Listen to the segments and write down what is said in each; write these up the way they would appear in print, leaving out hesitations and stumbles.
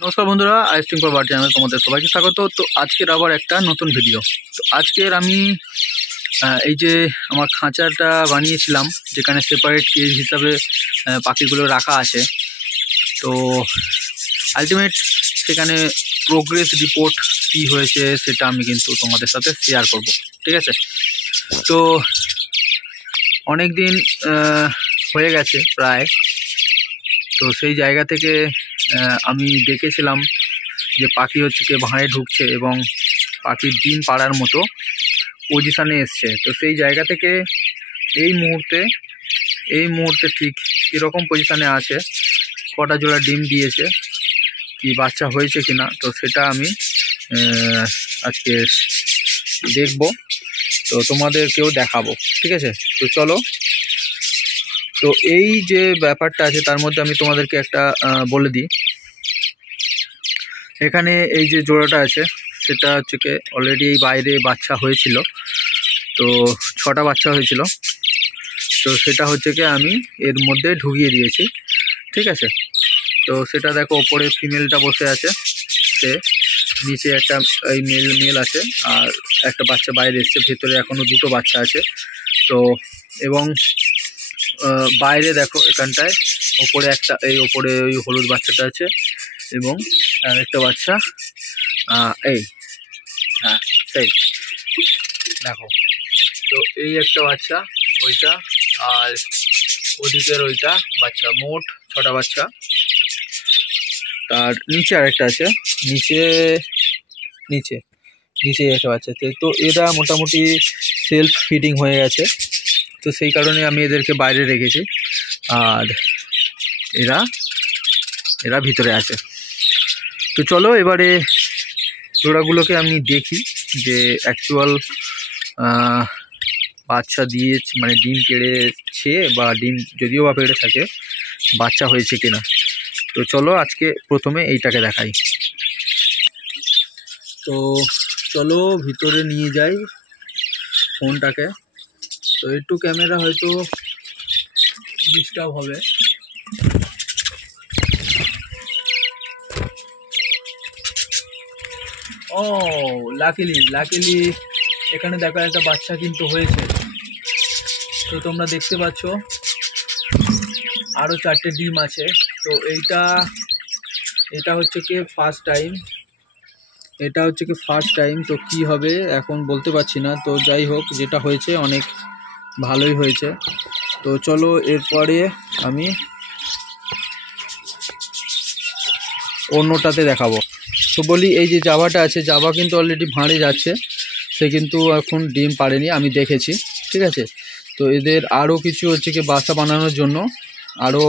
নমস্কার বন্ধুরা, আইস্টিং for bird চ্যানেলে তোমাদের সবাইকে স্বাগত। তো আজকের আবার একটা নতুন ভিডিও। তো আজকের আমি এই যে আমার খাঁচাটা বানিয়েছিলাম, যেখানে সেপারেট কেজ হিসাবে পাখিগুলো রাখা আছে, তো আলটিমেট সেখানে প্রোগ্রেস রিপোর্ট কী হয়েছে সেটা আমি কিন্তু তোমাদের সাথে শেয়ার করব, ঠিক আছে? তো অনেক দিন হয়ে গেছে প্রায়, তো সেই জায়গা থেকে আমি দেখেছিলাম যে পাখি হচ্ছে কি ভাঁড়ে ঢুকছে এবং পাখির ডিম পাড়ার মতো পজিশানে এসছে। তো সেই জায়গা থেকে এই মুহূর্তে ঠিক কীরকম পজিশানে আছে, কটা জোড়া ডিম দিয়েছে, কি বাচ্চা হয়েছে কিনা, তো সেটা আমি আজকে দেখব, তো তোমাদেরকেও দেখাবো, ঠিক আছে? তো চলো। তো এই যে ব্যাপারটা আছে তার মধ্যে আমি তোমাদেরকে একটা বলে দিই। এখানে এই যে জোড়াটা আছে সেটা হচ্ছে কি অলরেডি এই বাইরে বাচ্চা হয়েছিল, তো 6টা বাচ্চা হয়েছিল। তো সেটা হচ্ছে কি আমি এর মধ্যে ঢুকিয়ে দিয়েছি, ঠিক আছে? তো সেটা দেখো, ওপরে ফিমেলটা বসে আছে, সে নিচে একটা এই মেল আছে, আর একটা বাচ্চা বাইরে এসছে, ভেতরে এখনও 2টো বাচ্চা আছে। তো এবং বাইরে দেখো এখানটায় ওপরে একটা, এই ওপরে ওই হলুদ বাচ্চাটা আছে এবং একটা বাচ্চা এই, হ্যাঁ সেই দেখো। তো এই একটা বাচ্চা, ওইটা, আর ওদিকের ওইটা বাচ্চা, মোট 6টা বাচ্চা। তার নিচে আরেকটা আছে, নিচে একটা বাচ্চা আছে। তো এরা মোটামুটি সেলফ ফিডিং হয়ে গেছে, তো সেই কারণে আমি এদেরকে বাইরে রেখেছি, আর এরা ভিতরে আছে। তো চলো এবারে জোড়াগুলোকে আমি দেখি যে অ্যাকচুয়াল বাচ্চা দিয়েছে, মানে ডিম পেড়েছে, বা ডিম যদিও বা পেড়ে থাকে, বাচ্চা হয়েছে কিনা। তো চলো আজকে প্রথমে এইটাকে দেখাই। তো চলো ভিতরে নিয়ে যাই ফোনটাকে। তো একটু ক্যামেরা হয়তো ডিস্টার্ব হবে। ও লাকিলি এখানে দেখো একটা বাচ্চা কিন্তু হয়েছে। তো তোমরা দেখতে পাচ্ছ আরও 4টে ডিম আছে। তো এটা হচ্ছে কি ফার্স্ট টাইম, তো কি হবে এখন বলতে পারছি না। তো যাই হোক, যেটা হয়েছে অনেক ভালোই হয়েছে। তো চলো এরপরে আমি অন্যটাতে দেখাবো। তো বলি, এই যে জাভাটা আছে, জাভা কিন্তু অলরেডি ভাঁড়ে যাচ্ছে, সে কিন্তু এখন ডিম পাড়েনি, আমি দেখেছি, ঠিক আছে? তো এদের আরও কিছু হচ্ছে কি বাসা বানানোর জন্য আরও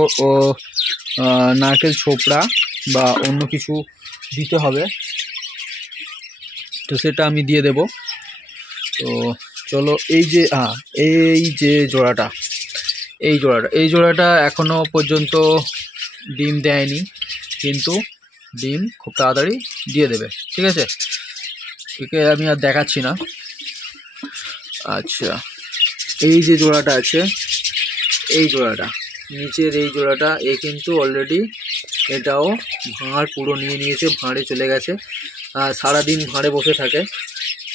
নারকেল ছোপড়া বা অন্য কিছু দিতে হবে, তো সেটা আমি দিয়ে দেব। তো চলো এই যে জোড়াটা এখনও পর্যন্ত ডিম দেয়নি, কিন্তু ডিম খুব তাড়াতাড়ি দিয়ে দেবে, ঠিক আছে? একে আমি আর দেখাচ্ছি না। আচ্ছা, এই যে জোড়াটা আছে, নিচের এই জোড়াটা, এ কিন্তু অলরেডি এটাও ভাঁড় পুরো নিয়ে নিয়েছে, ভাঁড়ে চলে গেছে, সারাদিন ভাঁড়ে বসে থাকে।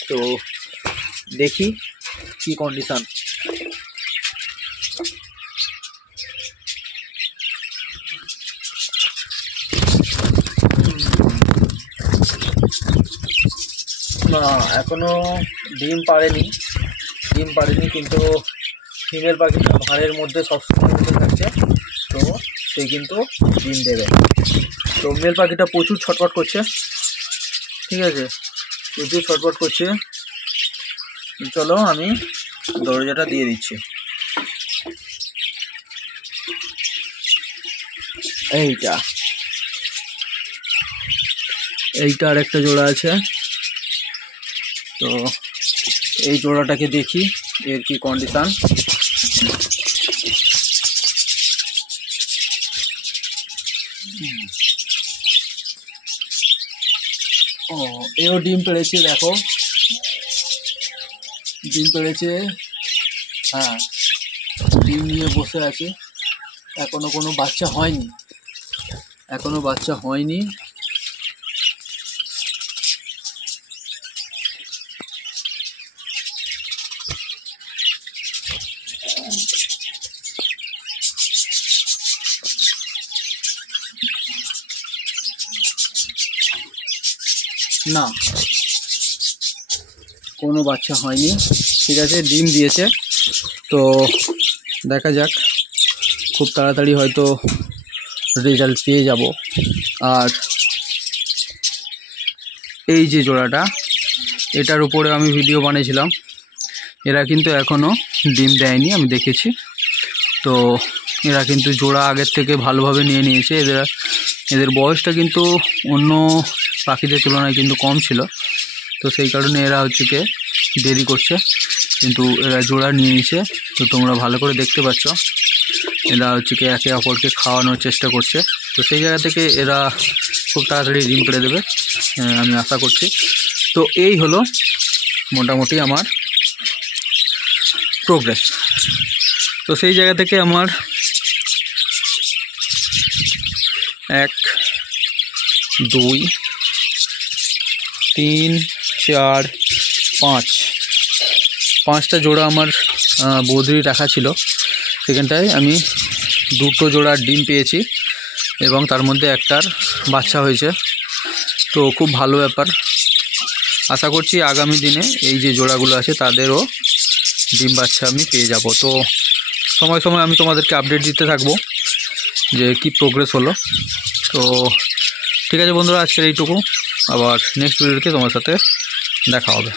তো দেখি কি কন্ডিশন। না, এখনো ডিম পাড়েনি, কিন্তু ফিমেল পাখিটা ভাঁড়ের মধ্যে সবসময় বসে থাকছে, তো সে কিন্তু ডিম দেবে। তো মেল পাখিটা প্রচুর ছটফট করছে, ঠিক আছে? প্রচুর ছটফট করছে। চলো আমি দরজাটা দিয়ে দিচ্ছি। এইটা আরেকটা জোড়া আছে। তো এই জোড়াটাকে দেখি এর কি কন্ডিশন। এও ডিম পেড়েছে, দেখো ডিম পেড়েছে, হ্যাঁ ডিম নিয়ে বসে আছে। এখনো কোনো বাচ্চা হয়নি, না, কোনো বাচ্চা হয়নি। ঠিক আছে, ডিম দিয়েছে, তো দেখা যাক, খুব তাড়াতাড়ি হয়তো রেজাল্ট পেয়ে যাব। আর এই যে জোড়াটা, এটার উপরে আমি ভিডিও বানিয়েছিলাম, এরা কিন্তু এখনও ডিম দেয়নি, আমি দেখেছি। তো এরা কিন্তু জোড়া আগের থেকে ভালোভাবে নিয়ে নিয়েছে। এদের বয়সটা কিন্তু অন্য পাখিদের তুলনায় কিন্তু কম ছিল, তো সেই কারণে এরা হচ্ছে কি দেরি করছে, কিন্তু এরা জোড়া নিয়ে নিয়েছে। তো তোমরা ভালো করে দেখতে পাচ্ছ, এরা হচ্ছে কি একে অপরকে খাওয়ানোর চেষ্টা করছে। তো সেই জায়গা থেকে এরা খুব তাড়াতাড়ি ডিম পেড়ে দেবে, আমি আশা করছি। তো এই হলো মোটামুটি আমার প্রোগ্রেস। তো সেই জায়গা থেকে আমার 1 2 3 4 5টা জোড়া আমার বৌদি রাখা ছিল, সেখানটায় আমি 2টো জোড়ার ডিম পেয়েছি এবং তার মধ্যে একটার বাচ্চা হয়েছে। তো খুব ভালো ব্যাপার। আশা করছি আগামী দিনে এই যে জোড়াগুলো আছে তাদেরও ডিম বাচ্চা আমি পেয়ে যাব। তো সময় সময় আমি তোমাদেরকে আপডেট দিতে থাকবো যে কি প্রোগ্রেস হলো। তো ঠিক আছে বন্ধুরা, আজকের এইটুকু, আবার নেক্সট ভিডিওতে তোমার সাথে দেখা হবে।